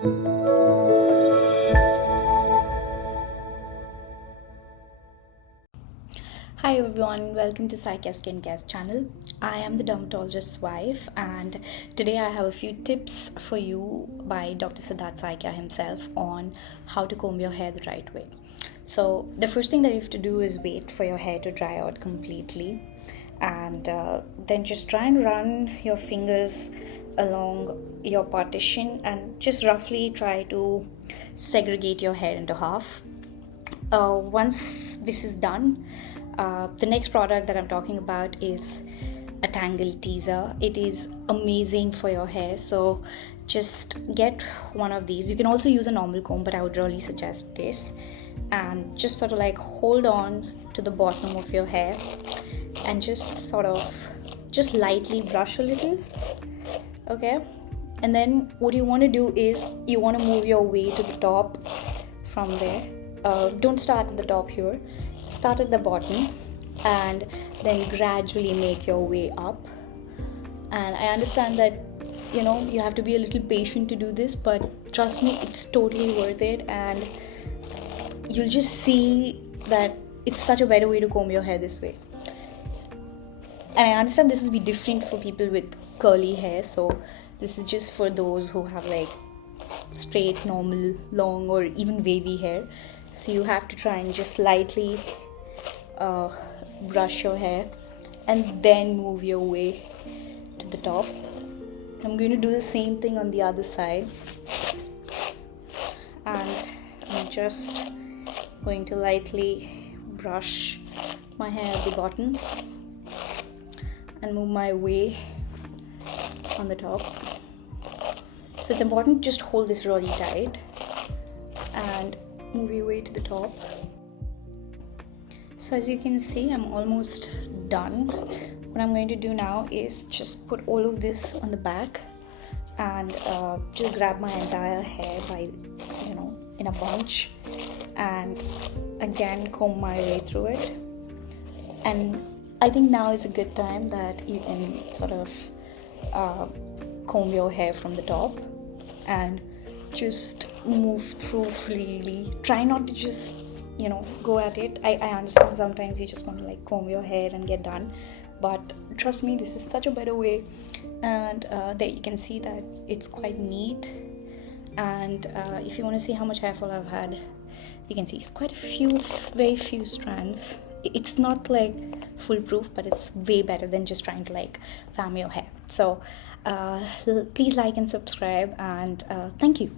Hi everyone, welcome to Psyche Skincare channel. I am the dermatologist's wife, and today I have a few tips for you by Dr. Siddharth Psyche himself on how to comb your hair the right way. So the first thing that you have to do is wait for your hair to dry out completely, and then just try and run your fingers along your partition and just roughly try to segregate your hair into half. Once this is done, the next product that I'm talking about is a tangle teaser. It is amazing for your hair, so just get one of these. You can also use a normal comb, but I would really suggest this. And just sort of like hold on to the bottom of your hair and just lightly brush a little, okay? And then what you want to do is you want to move your way to the top from there. Don't start at the top here, start at the bottom and then gradually make your way up. And I understand that you have to be a little patient to do this, but trust me, it's totally worth it, and you'll just see that it's such a better way to comb your hair this way. And I understand this will be different for people with curly hair, so this is just for those who have like straight, normal, long or even wavy hair. So you have to try and just lightly brush your hair and then move your way to the top. I'm going to do the same thing on the other side, and I'm just going to lightly brush my hair at the bottom and move my way on the top. So it's important to just hold this really tight and move your way to the top. So as you can see, I'm almost done. What I'm going to do now is just put all of this on the back and just grab my entire hair by in a bunch and again comb my way through it. And I think now is a good time that you can sort of comb your hair from the top and just move through freely. Try not to just go at it. I understand sometimes you just want to like comb your hair and get done, but trust me, this is such a better way. And there you can see that it's quite neat. And if you want to see how much hair fall I've had, you can see it's quite a few, very few strands. It's not like foolproof, but it's way better than just trying to like fam your hair. So please like and subscribe, and thank you.